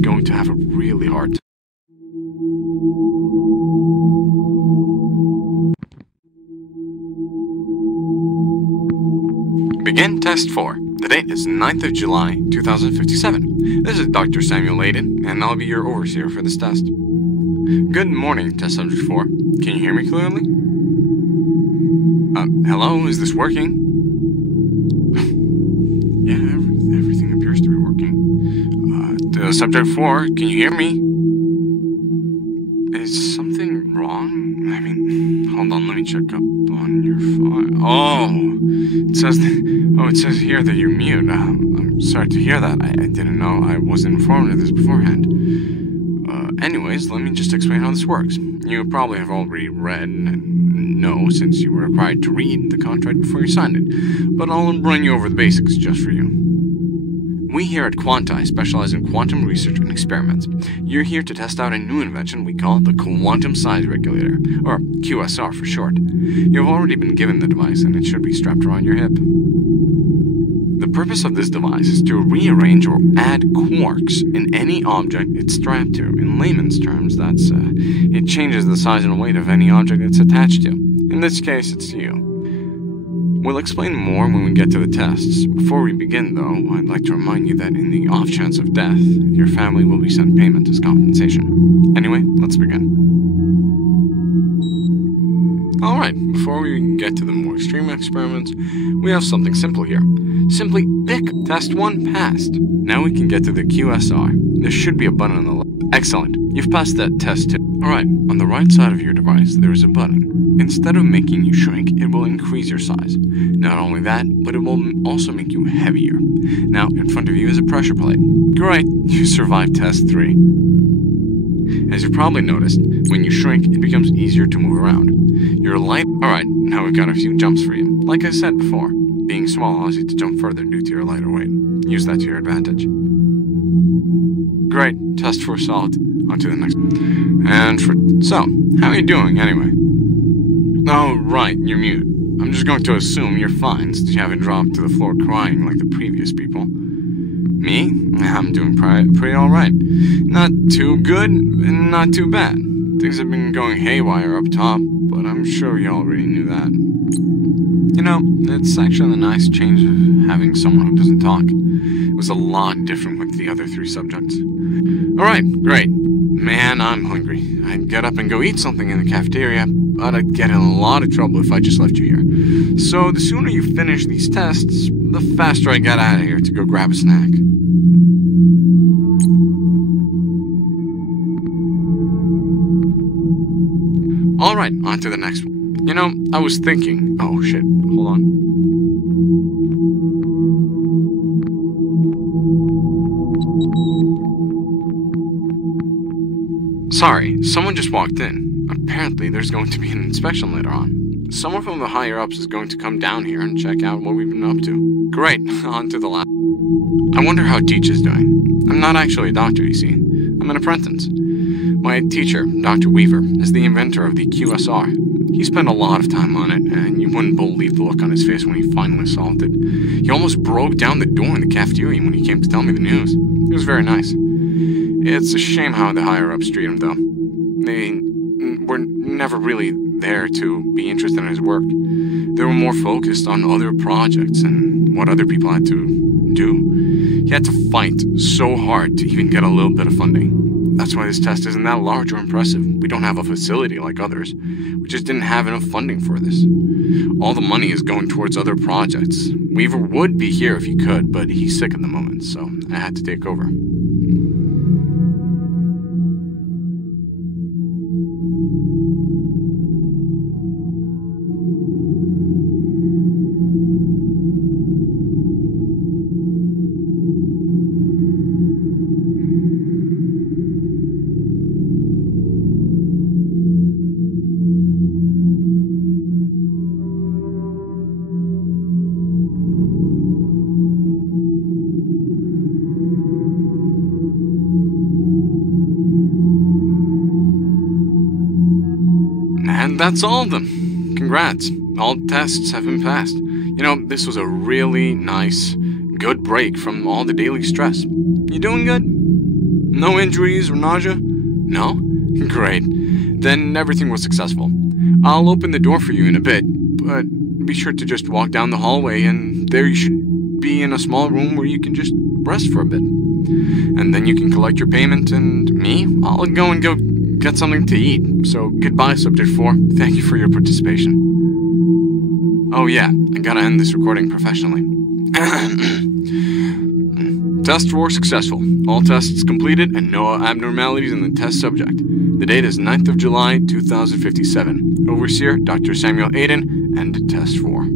going to have a really hard time. Begin Test 4. The date is 9th of July, 2057. This is Dr. Samuel Layden, and I'll be your overseer for this test. Good morning, Test Subject 4. Can you hear me clearly? Hello, is this working? Yeah, everything appears to be working. Subject 4, can you hear me? Is something wrong? I mean, hold on, let me check up on your file. Oh, it says here that you're mute. I'm sorry to hear that. I didn't know. I wasn't informed of this beforehand. Anyways, let me just explain how this works. You probably have already read and know since you were required to read the contract before you signed it, but I'll run you over the basics just for you. We here at Quanti specialize in quantum research and experiments. You're here to test out a new invention we call the Quantum Size Regulator, or QSR for short. You've already been given the device and it should be strapped around your hip. The purpose of this device is to rearrange or add quarks in any object it's strapped to. In layman's terms, it changes the size and weight of any object it's attached to. In this case, it's you. We'll explain more when we get to the tests. Before we begin, though, I'd like to remind you that in the off chance of death, your family will be sent payment as compensation. Anyway, let's begin. Alright, before we get to the more extreme experiments, we have something simple here. Simply pick Test 1 passed. Now we can get to the QSR. There should be a button on the left. Excellent, you've passed that test 2. Alright, on the right side of your device, there is a button. Instead of making you shrink, it will increase your size. Not only that, but it will also make you heavier. Now, in front of you is a pressure plate. Great, you survived Test 3. As you probably noticed, when you shrink, it becomes easier to move around. You're light. Alright, now we've got a few jumps for you. Like I said before, being small allows you to jump further due to your lighter weight. Use that to your advantage. Great, Test 4 solved. On to the next. So, how are you doing anyway? Oh, right, you're mute. I'm just going to assume you're fine since you haven't dropped to the floor crying like the previous people. Me? I'm doing pretty alright. Not too good, and not too bad. Things have been going haywire up top, but I'm sure you already knew that. You know, it's actually a nice change of having someone who doesn't talk. It was a lot different with the other 3 subjects. Alright, great. Man, I'm hungry. I'd get up and go eat something in the cafeteria, but I'd get in a lot of trouble if I just left you here. So the sooner you finish these tests, the faster I get out of here to go grab a snack. Alright, on to the next one. You know, I was thinking... Oh shit, hold on. Sorry, someone just walked in. Apparently, there's going to be an inspection later on. Someone from the higher-ups is going to come down here and check out what we've been up to. Great, on to the lab. I wonder how Teach is doing. I'm not actually a doctor, you see. I'm an apprentice. My teacher, Dr. Weaver, is the inventor of the QSR. He spent a lot of time on it, and you wouldn't believe the look on his face when he finally solved it. He almost broke down the door in the cafeteria when he came to tell me the news. It was very nice. It's a shame how the higher-ups treat him, though. They were never really there to be interested in his work. They were more focused on other projects and what other people had to do. He had to fight so hard to even get a little bit of funding. That's why this test isn't that large or impressive. We don't have a facility like others. We just didn't have enough funding for this. All the money is going towards other projects. Weaver would be here if he could, but he's sick at the moment, so I had to take over. And that's all of them. Congrats. All tests have been passed. You know, this was a really nice, good break from all the daily stress. You doing good? No injuries or nausea? No? Great. Then everything was successful. I'll open the door for you in a bit, but be sure to just walk down the hallway, and there you should be in a small room where you can just rest for a bit. And then you can collect your payment, and me, I'll go get something to eat. So goodbye, Subject 4. Thank you for your participation. Oh yeah, I gotta end this recording professionally. Test 4 successful. All tests completed and no abnormalities in the test subject. The date is 9th of July, 2057. Overseer, Dr. Samuel Aiden, and Test 4.